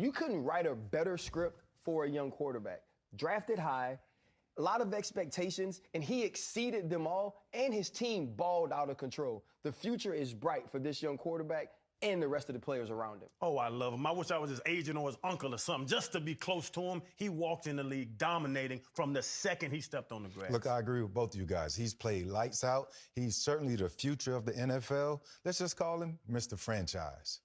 You couldn't write a better script for a young quarterback. Drafted high, a lot of expectations, and he exceeded them all, and his team balled out of control. The future is bright for this young quarterback and the rest of the players around him. Oh, I love him. I wish I was his agent or his uncle or something, just to be close to him. He walked in the league dominating from the second he stepped on the grass. Look, I agree with both of you guys. He's played lights out. He's certainly the future of the NFL. Let's just call him Mr. Franchise.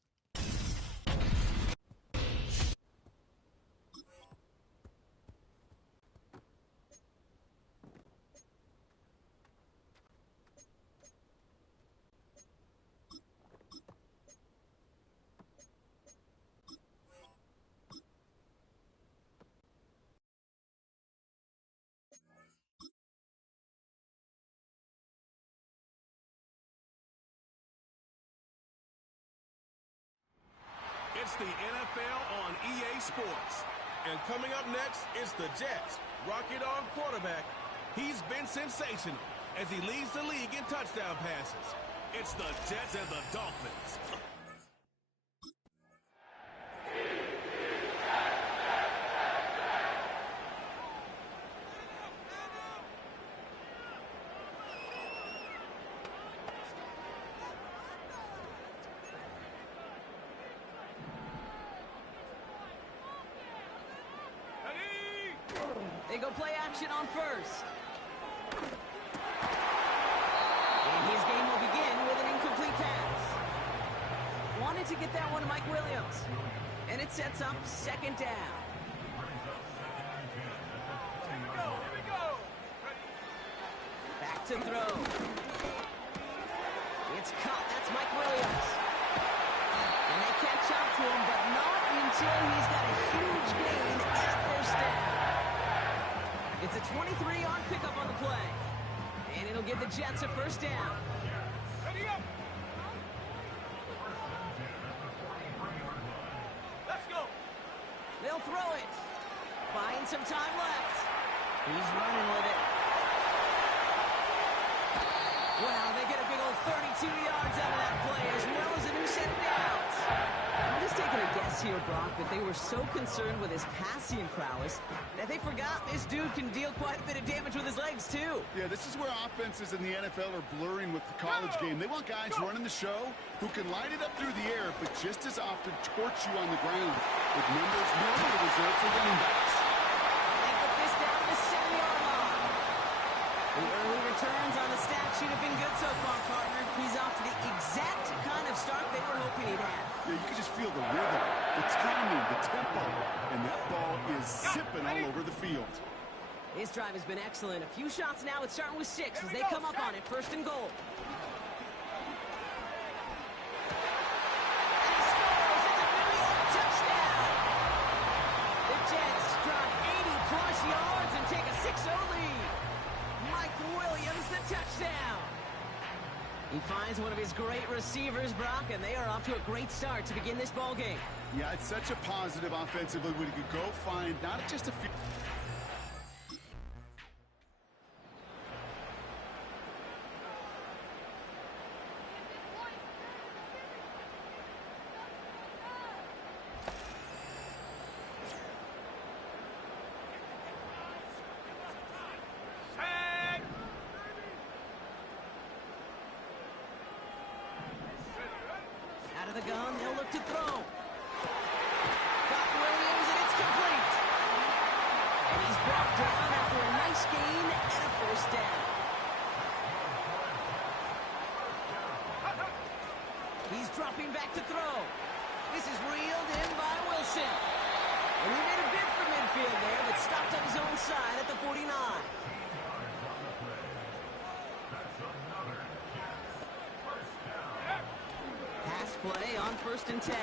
It's the NFL on EA Sports. And coming up next is the Jets. Rocket on quarterback. He's been sensational as he leads the league in touchdown passes. It's the Jets and the Dolphins. They go play action on first. And his game will begin with an incomplete pass. Wanted to get that one to Mike Williams. And it sets up second down. Here we go. Back to throw. It's caught. That's Mike Williams. And they catch up to him, but not until he's got a huge gain and a first down. It's a 23-yard pickup on the play. And it'll give the Jets a first down. Ready up. Let's go. They'll throw it. Find some time left. He's running with it. Wow, they get a big old 32 yards out of that play, as well as a new set of downs. I'm just taking a guess here, Brock, that they were so concerned with his passing prowess that they forgot this dude can deal quite a bit of damage with his legs, too. Yeah, this is where offenses in the NFL are blurring with the college game. They want guys running the show who can light it up through the air, but just as often torch you on the ground with numbers normally reserved for running backs. They put this down to the 7-yard line. The early returns on the stat sheet have been good so far, partner. He's off to the exact kind of start they were hoping he'd have. Yeah, you can just feel the rhythm, the timing, the tempo, and that ball is zipping all over the field. His drive has been excellent. A few shots now. It's starting with 6 as they come up on it. First and goal. And he scores. It's a million touchdown. The Jets drop 80-plus yards and take a 6-0 lead. Mike Williams, the touchdown. He finds one of his great receivers, Brock, and they are off to a great start to begin this ball game. Yeah, it's such a positive offensively when you could go find not just a few. Out of the gun, they'll look to throw. Got Williams, and it's complete. And he's brought down after a nice gain and a first down. He's dropping back to throw. This is reeled in by Wilson. And he made a bid for midfield there, but stopped on his own side at the 49. Play on 1st and 10.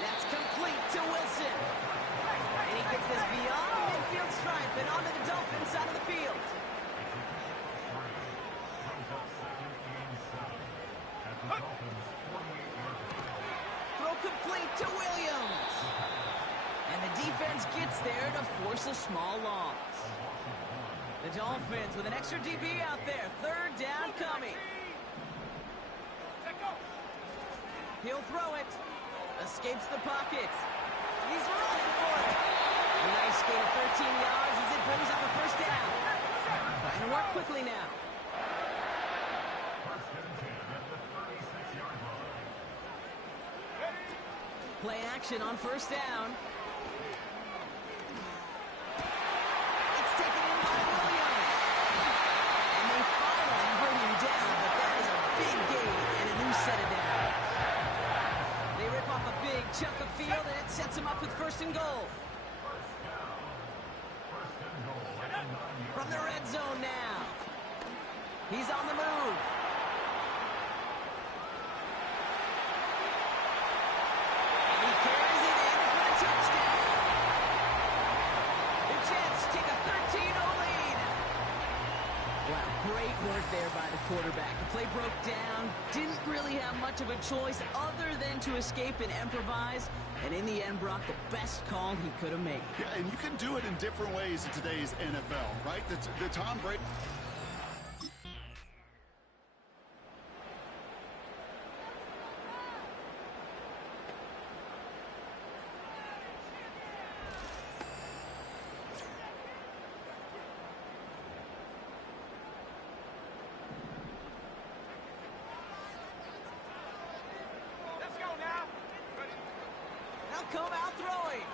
That's complete to Wilson. And he gets this beyond the midfield stripe and onto the Dolphins side of the field. Throw complete to Williams. And the defense gets there to force a small loss. The Dolphins with an extra DB out there. 3rd down coming. He'll throw it. Escapes the pocket. He's running for it. A nice gain of 13 yards as it brings up a first down. Trying to work quickly now. Play action on first down. It's taken in by Williams. And they finally bring him down, but that is a big gain and a new set of downs. They rip off a big chunk of field, and it sets him up with first and goal. From the red zone now. He's on the move. And he carries it in for the touchdown. The Jets take a 13-0 lead. Wow, great work there by the quarterback. The play broke down. Didn't really have much of a choice other than to escape and improvise. And in the end, brought the best call he could have made. Yeah, and you can do it in different ways in today's NFL, right? The Tom Brady... Let's go now. Now come out throwing.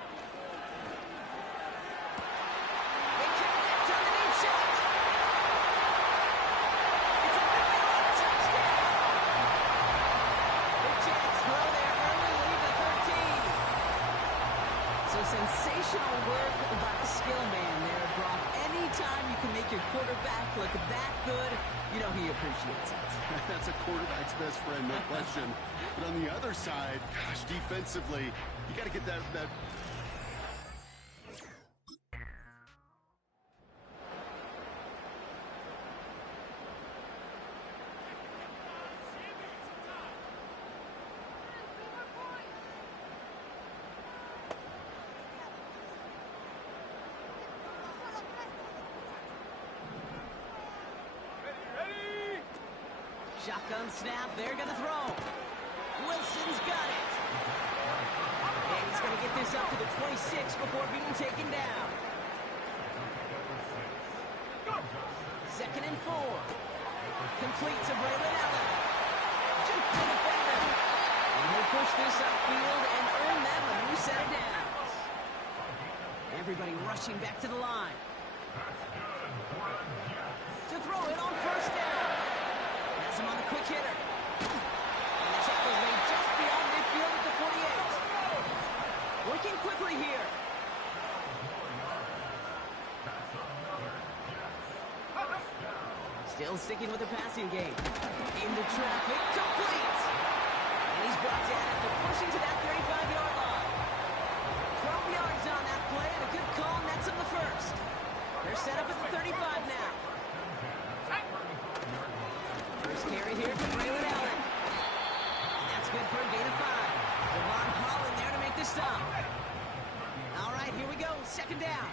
They connect on the deep shot. It's a New York touchdown. The Jets throw their early lead to 13. So sensational work by the skill man there, Brock. Anytime you can make your quarterback look that good, you know he appreciates it. That's a quarterback's best friend, no question. But on the other side, gosh, defensively, you got to get that Ready? Shotgun snap, they're going to throw. Wilson's got it. And he's going to get this up to the 26 before being taken down. Second and 4. Complete to Braylon Allen. Juke the defender. And he'll push this upfield and earn them a new set of downs. Everybody rushing back to the line. To throw it on first down. Has him on the quick hitter. And the tackle's made just beyond midfield at the 48. Working quickly here. Still sticking with the passing game. Into traffic, complete. And he's brought down after pushing to that 35-yard line. 12 yards on that play, and a good call nets him the first. They're set up at the 35 now. First carry here for Braylon Allen. And that's good for a gain of 5. Devon Holland there to make the stop. All right, here we go. Second down.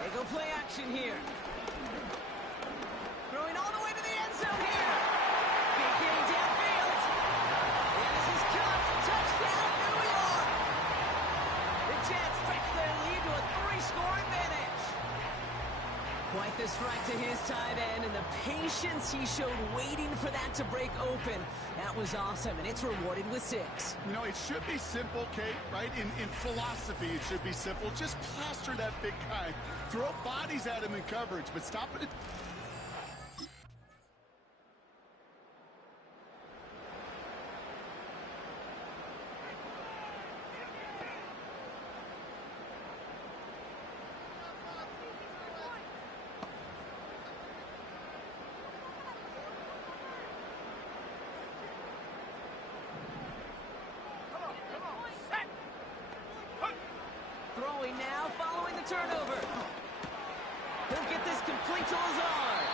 They go play action here. Throwing all the way to the end zone here. Big gain downfield. And this is caught. Touchdown, New York. The Jets stretch their lead to a 3-score advantage. Quite the strike to his tight end, and the patience he showed waiting for that to break open. That was awesome, and it's rewarded with 6. You know, it should be simple, Kate, right? In philosophy, it should be simple. Just plaster that big guy. Throw bodies at him in coverage, but stop it. Throwing now, following the turnover. He'll get this complete to Lazard.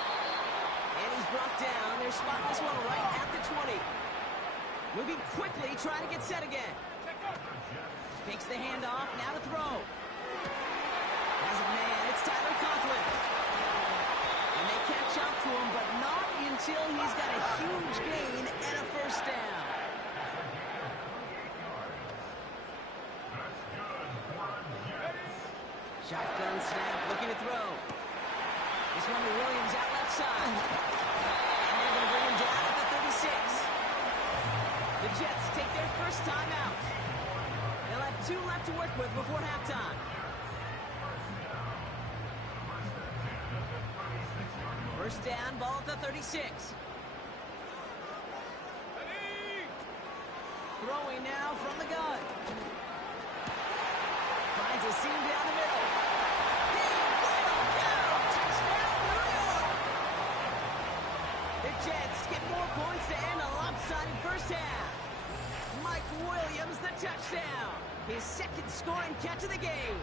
And he's brought down. They're spotting this one right at the 20. Moving quickly, trying to get set again. Takes the handoff, now to throw. As a man, it's Tyler Conklin. And they catch up to him, but not until he's got a huge gain and a first down. Shotgun snap, looking to throw. This one to Williams out left side. And they're going to bring him down at the 36. The Jets take their first time out. They'll have 2 left to work with before halftime. First down, ball at the 36. Throwing now from the gun. Finds a seam down the middle. He will go! Touchdown, New York! The Jets get more points to end a lopsided first half. Mike Williams, the touchdown. His second scoring catch of the game.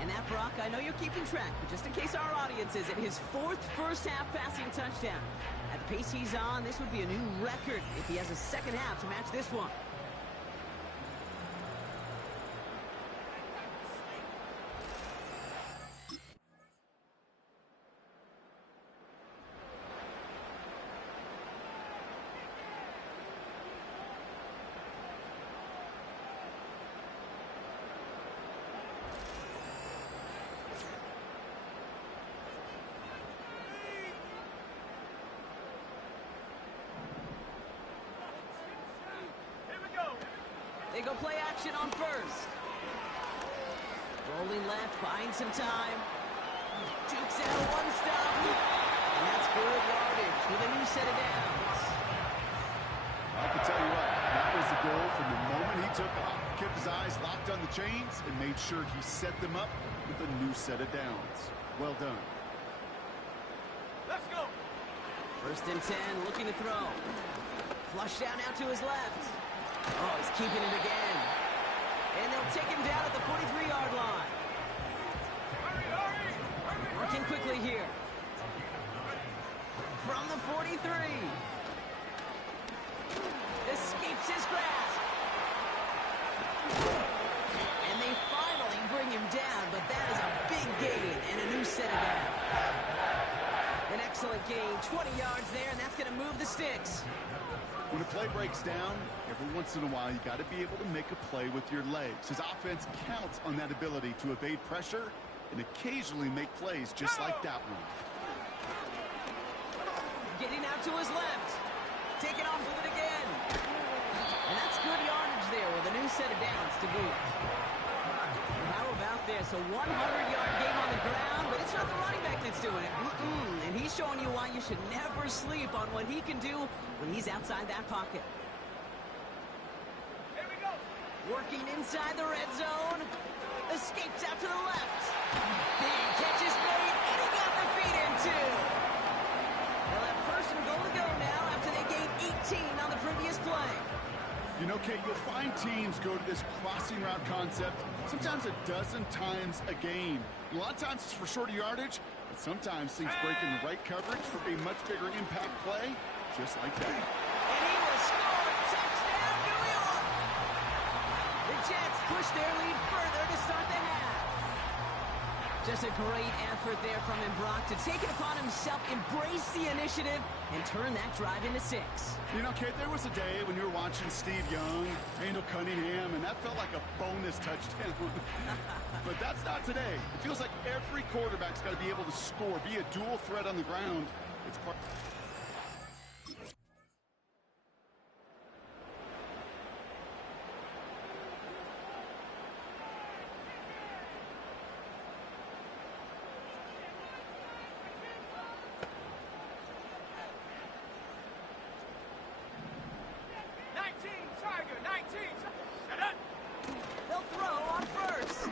And that, Brock, I know you're keeping track, but just in case our audience isn't, his 4th first-half passing touchdown. At the pace he's on, this would be a new record if he has a second half to match this one. They go play action on first. Rolling left, buying some time. Jukes out one stop. And that's good yardage with a new set of downs. I can tell you what, that was the goal from the moment he took off. Kept his eyes locked on the chains and made sure he set them up with a new set of downs. Well done. Let's go. First and 10, looking to throw. Flush down now to his left. Oh, he's keeping it again. And they'll take him down at the 43-yard line. Working quickly here. From the 43. Escapes his grasp. And they finally bring him down, but that is a big gain and a new set of downs. An excellent gain, 20 yards there, and that's going to move the sticks. When a play breaks down, every once in a while, you got to be able to make a play with your legs. His offense counts on that ability to evade pressure and occasionally make plays just like that one. Getting out to his left. Taking off with it again. And that's good yardage there with a new set of downs to boot. And how about this? A 100-yard game on the ground, but it's not the running back that's doing it. And he's showing you why you should never sleep on what he can do when he's outside that pocket. Here we go. Working inside the red zone. Escapes out to the left. Big catch is made, and he got the feet in too. They'll have first and goal to go now after they gained 18 on the previous play. You know, Kate, you'll find teams go to this crossing route concept sometimes a dozen times a game. A lot of times it's for shorter yardage, but sometimes things break in the right coverage for a much bigger impact play, just like that. And he will score. Touchdown, New York! The Jets push their lead further to start the half. Just a great effort there from him, Brock, to take it upon himself, embrace the initiative, and turn that drive into 6. You know, Kate, there was a day when you were watching Steve Young, Randall Cunningham, and that felt like a bonus touchdown. But that's not today. It feels like every quarterback's got to be able to score, be a dual threat on the ground. It's part... They'll throw on first.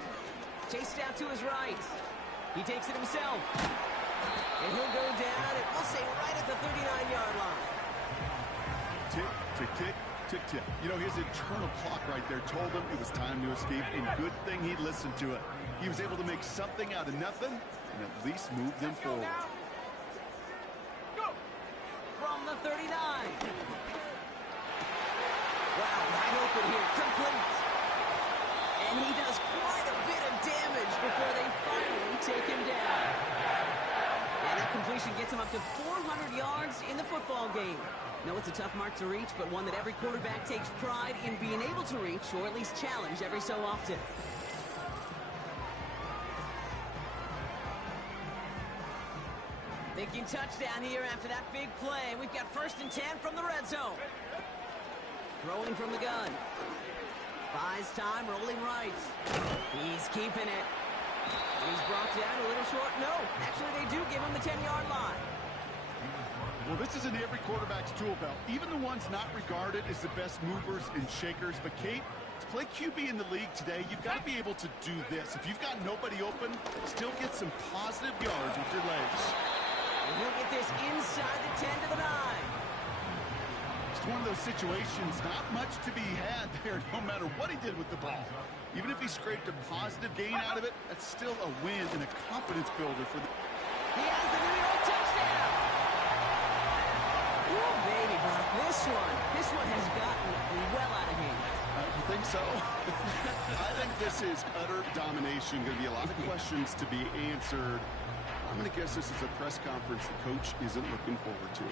Chased out to his right. He takes it himself. And he'll go down, and we'll say right at the 39-yard line. Tick, tick, tick, tick, tick. You know, his internal clock right there told him it was time to escape, and good thing he listened to it. He was able to make something out of nothing and at least move them forward. From the 39. Wow, wide open here, complete. And he does quite a bit of damage before they finally take him down. And that completion gets him up to 400 yards in the football game. No, it's a tough mark to reach, but one that every quarterback takes pride in being able to reach, or at least challenge every so often. Making touchdown here after that big play. We've got 1st and 10 from the red zone. Throwing from the gun. Buys time, rolling right. He's keeping it. He's brought down a little short. No, actually they do give him the 10-yard line. Well, this is in every quarterback's tool belt. Even the ones not regarded as the best movers and shakers. But, Kate, to play QB in the league today, you've got to be able to do this. If you've got nobody open, still get some positive yards with your legs. And he'll get this inside the 10 to the 9. It's one of those situations, not much to be had there, no matter what he did with the ball. Even if he scraped a positive gain out of it, that's still a win and a confidence builder for the... He has the New York touchdown. Oh, baby, Brock, this one has gotten well out of hand. You think so? I think this is utter domination. Going to be a lot of questions to be answered. I'm going to guess this is a press conference the coach isn't looking forward to.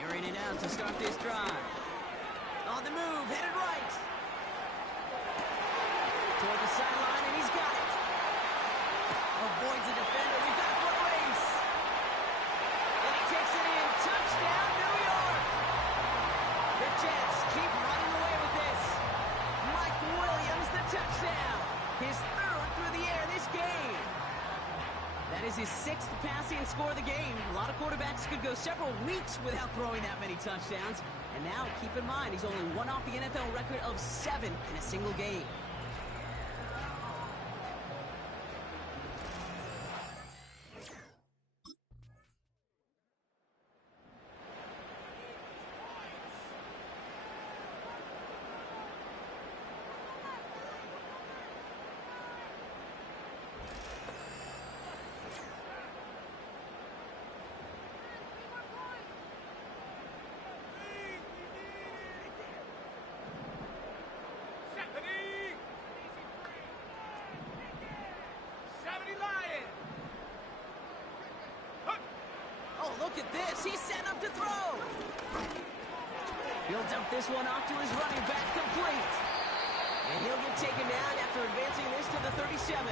Airing it out to start this drive. On the move, headed right. Toward the sideline, and he's got it. Avoids the defender. We've got a foot race. And he takes it in. Touchdown, New York. The Jets keep running away with this. Mike Williams, the touchdown. His 3rd through the air this game. That is his 6th passing score of the game. A lot of quarterbacks could go several weeks without throwing that many touchdowns. And now, keep in mind, he's only one off the NFL record of 7 in a single game. Look at this. He's set up to throw. He'll dump this one off to his running back, complete. And he'll get taken down after advancing this to the 37.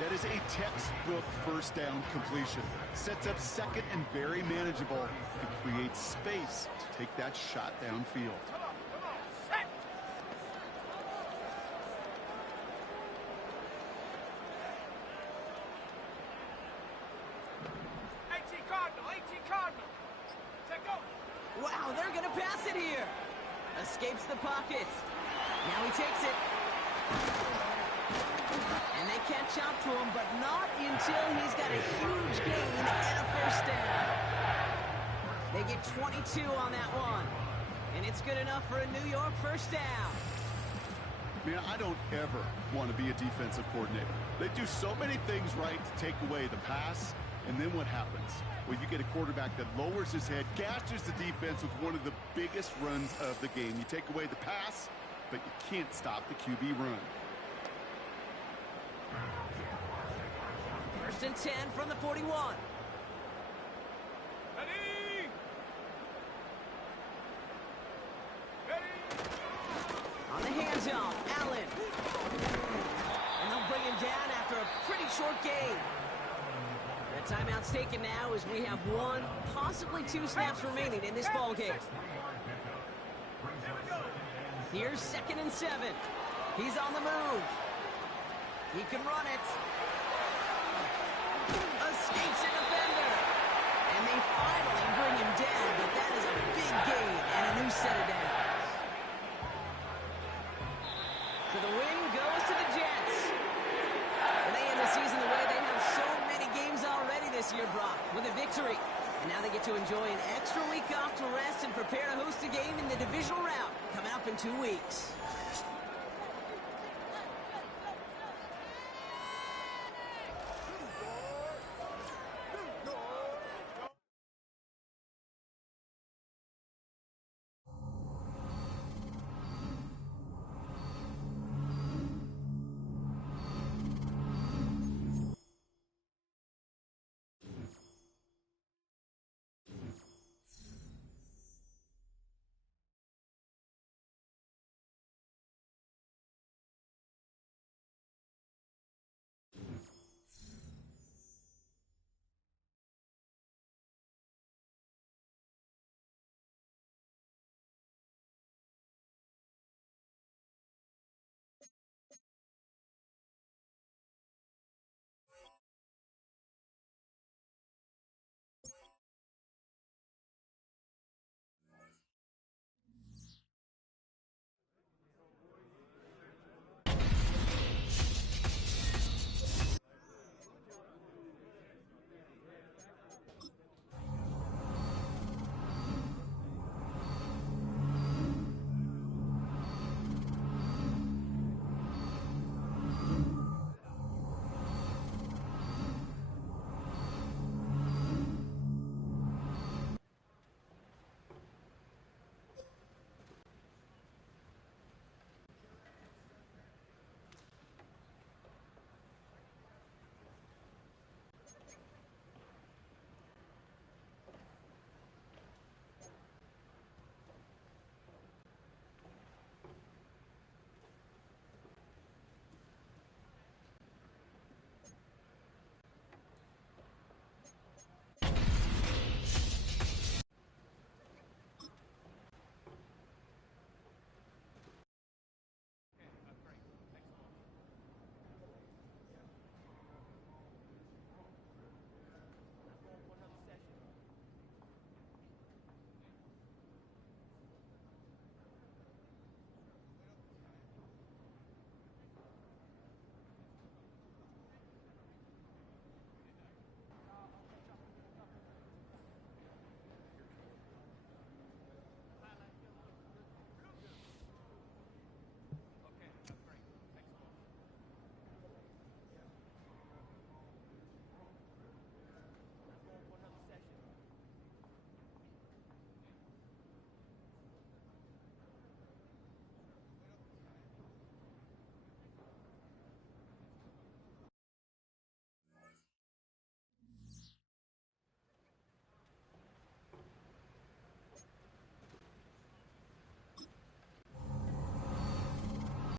That is a textbook first down completion. Sets up 2nd and very manageable. It creates space to take that shot downfield. Wow, they're going to pass it here. Escapes the pocket. Now he takes it. And they catch up to him, but not until he's got a huge gain and a 1st down. They get 22 on that one. And it's good enough for a New York 1st down. Man, I don't ever want to be a defensive coordinator. They do so many things right to take away the pass, and then what happens? Well, you get a quarterback that lowers his head, gashes the defense with one of the biggest runs of the game. You take away the pass, but you can't stop the QB run. 1st and 10 from the 41. On the hands-off, Allen. And they'll bring him down after a pretty short gain. The timeout's taken now as we have 1, possibly 2 snaps remaining in this ball game. Here's 2nd and 7. He's on the move. He can run it. Escapes a defender. And they finally bring him down, but that is a big gain and a new set of downs. So the win goes to the Jets. And they end the season the way they have so many games already this year, Brock, with a victory. And now they get to enjoy an extra week off to rest and prepare to host a game in the divisional round coming up in 2 weeks.